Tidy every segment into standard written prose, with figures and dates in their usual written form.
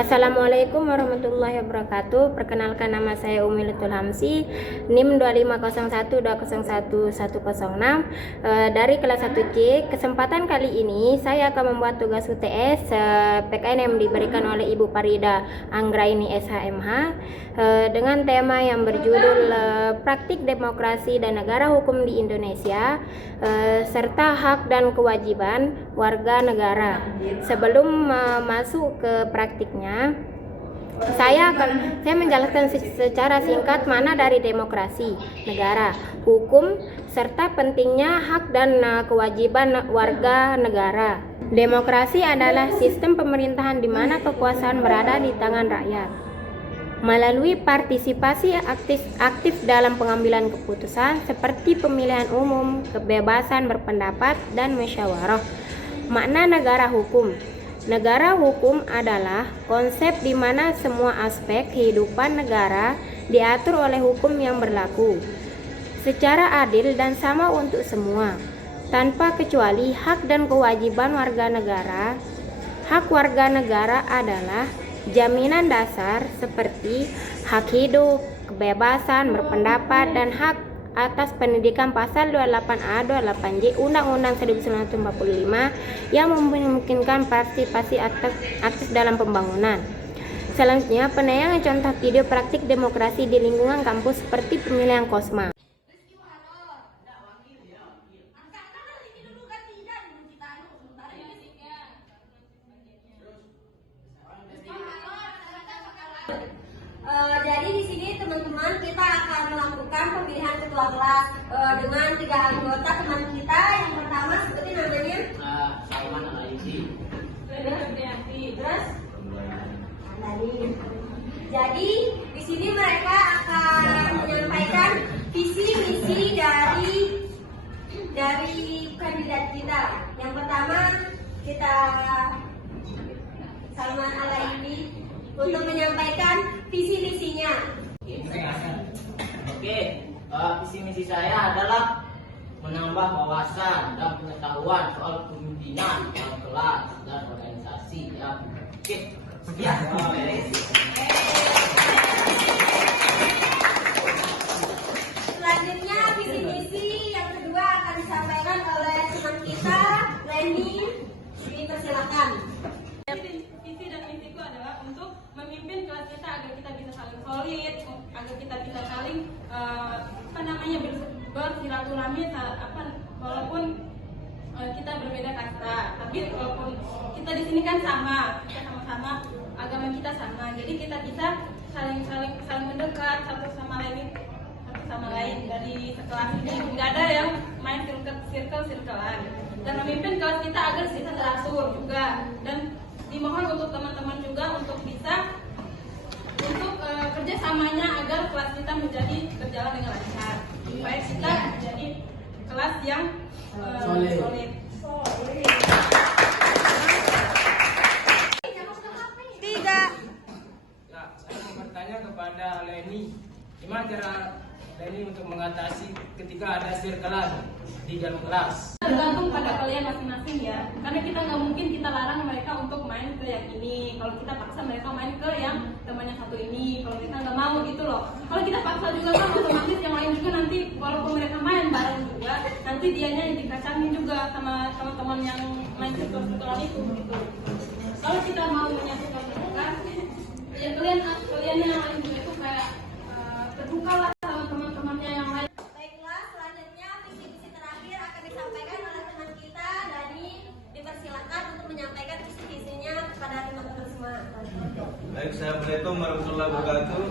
Assalamualaikum warahmatullahi wabarakatuh. Perkenalkan, nama saya Umi Lutul Hamsi, NIM 25012011106 dari kelas 1C. Kesempatan kali ini saya akan membuat tugas UTS PKN yang diberikan oleh Ibu Farida Anggraini SHMH dengan tema yang berjudul Praktik Demokrasi dan Negara Hukum di Indonesia serta hak dan kewajiban warga negara. Sebelum masuk ke praktiknya, saya menjelaskan secara singkat mana dari demokrasi, negara, hukum, serta pentingnya hak dan kewajiban warga negara. Demokrasi adalah sistem pemerintahan di mana kekuasaan berada di tangan rakyat. Melalui partisipasi aktif dalam pengambilan keputusan seperti pemilihan umum, kebebasan berpendapat, dan musyawarah. Makna negara hukum. Negara hukum adalah konsep di mana semua aspek kehidupan negara diatur oleh hukum yang berlaku secara adil dan sama untuk semua, tanpa kecuali hak dan kewajiban warga negara. Hak warga negara adalah jaminan dasar seperti hak hidup, kebebasan berpendapat, dan hak atas pendidikan pasal 28A, 28J Undang-Undang 1945 yang memungkinkan partisipasi aktif dalam pembangunan. Selanjutnya, penayangan contoh video praktik demokrasi di lingkungan kampus seperti pemilihan KOSMA. Jadi di sini teman-teman kita akan melakukan pemilihan ketua kelas dengan 3 anggota teman kita. Yang pertama seperti namanya Salman Al-Aisi. Terus Andani. Jadi di sini mereka akan menyampaikan visi misi dari kandidat kita. Yang pertama kita Salman Al-Aisi untuk menyampaikan visi misinya. Oke, visi misi saya adalah menambah wawasan dan pengetahuan soal kepemimpinan dalam kelas dan organisasi. Oke, sekian. Selanjutnya visi misi yang kedua akan disampaikan oleh teman kita, Leni. Dipersilakan. Visi dan misiku adalah untuk memimpin kelas kita agar kita bisa saling solid, agar kita bisa saling bersilaturahmi walaupun kita berbeda kasta, tapi walaupun kita di sini kan kita sama-sama agama kita sama, jadi kita bisa saling mendekat satu sama lain dari sekelas ini. Nggak ada yang main circle-circlean, dan memimpin kelas kita agar bisa teratur juga. Dan dimohon untuk teman-teman juga untuk bisa kerjasamanya agar kelas kita berjalan dengan lancar, supaya kita menjadi kelas yang solid. Tiga. Ya, saya mau bertanya kepada Leni, gimana cara Leni untuk mengatasi ketika ada circlean di dalam kelas? Tergantung pada kalian masing-masing ya, karena kita nggak mungkin kita larang mereka untuk main ke yang ini. Kalau kita paksa mereka main ke yang temannya satu ini, kalau kita nggak mau gitu loh. Kalau kita paksa juga kan otomatis yang lain juga nanti walaupun mereka main bareng juga, nanti dianya yang dikacangin juga sama teman yang main circle-circlean itu gitu. Kalau kita mau menyatukan mereka, ya kalian yang lain juga itu kayak terbuka lah sama teman-temannya yang lain. Baiklah, selanjutnya visi misi terakhir akan disampaikan oleh teman kita, Dani. Dipersilakan untuk menyampaikan visi misinya kepada teman-teman semua. Baik, assalamualaikum warahmatullahi wabarakatuh.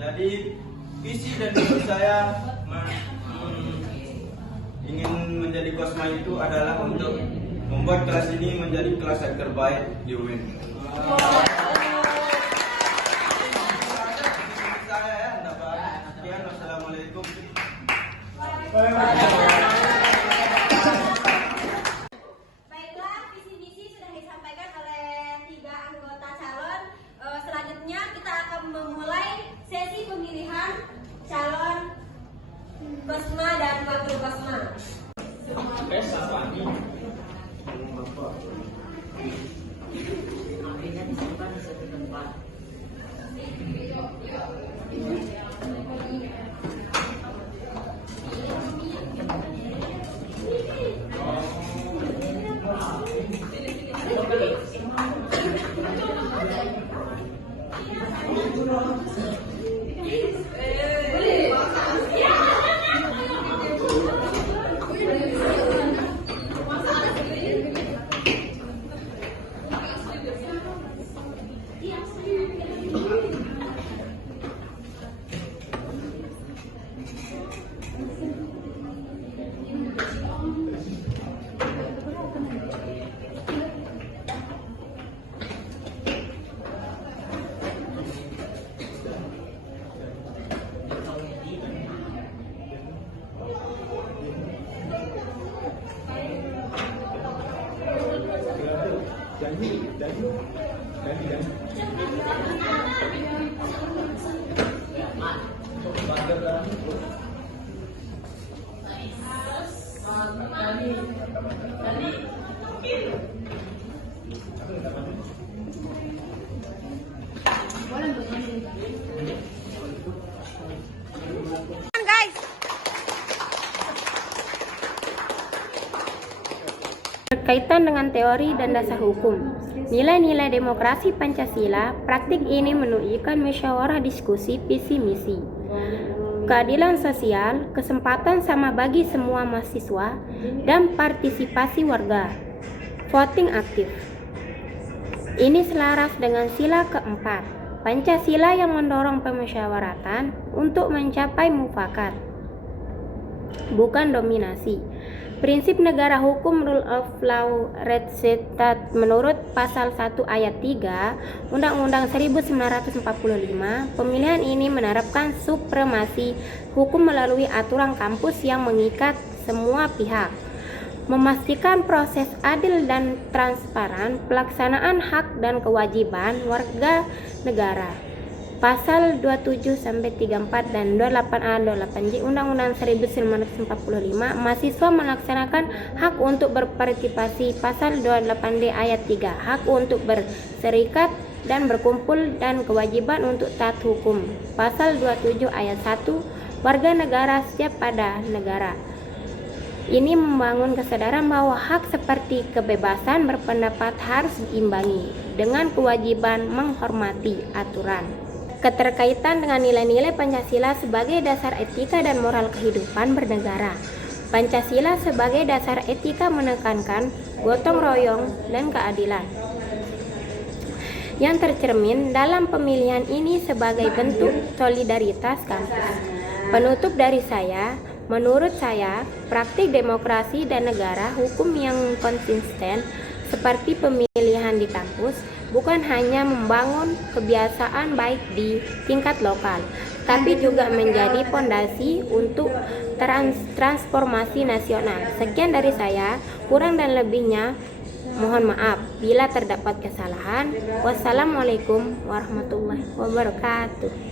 Jadi visi dan misi saya ingin menjadi KOSMA itu adalah untuk membuat kelas ini menjadi kelas yang terbaik di UIN. Saya ya, sekian, wassalamualaikum. Baiklah, visi misi sudah disampaikan oleh 3 anggota calon. Selanjutnya kita akan memulai sesi pemilihan calon KOSMA dan wakil KOSMA. Berkaitan dengan teori dan dasar hukum, nilai-nilai demokrasi Pancasila, praktik ini menunjukkan musyawarah diskusi visi misi, keadilan sosial, kesempatan sama bagi semua mahasiswa, dan partisipasi warga, voting aktif. Ini selaras dengan sila keempat, Pancasila yang mendorong pemusyawaratan untuk mencapai mufakat, bukan dominasi. Prinsip negara hukum rule of law Rechtsstaat menurut pasal 1 ayat 3 Undang-Undang 1945, pemilihan ini menerapkan supremasi hukum melalui aturan kampus yang mengikat semua pihak, memastikan proses adil dan transparan, pelaksanaan hak dan kewajiban warga negara. Pasal 27-34 dan 28A 28J Undang-Undang 1945, mahasiswa melaksanakan hak untuk berpartisipasi. Pasal 28D ayat 3, hak untuk berserikat dan berkumpul dan kewajiban untuk taat hukum. Pasal 27 ayat 1, warga negara setiap pada negara. Ini membangun kesadaran bahwa hak seperti kebebasan berpendapat harus diimbangi dengan kewajiban menghormati aturan. Keterkaitan dengan nilai-nilai Pancasila sebagai dasar etika dan moral kehidupan bernegara. Pancasila sebagai dasar etika menekankan gotong royong dan keadilan, yang tercermin dalam pemilihan ini sebagai bentuk solidaritas kampus. Penutup dari saya, menurut saya, praktik demokrasi dan negara hukum yang konsisten seperti pemilihan di kampus bukan hanya membangun kebiasaan baik di tingkat lokal, tapi juga menjadi fondasi untuk transformasi nasional. Sekian dari saya, kurang dan lebihnya mohon maaf bila terdapat kesalahan. Wassalamualaikum warahmatullahi wabarakatuh.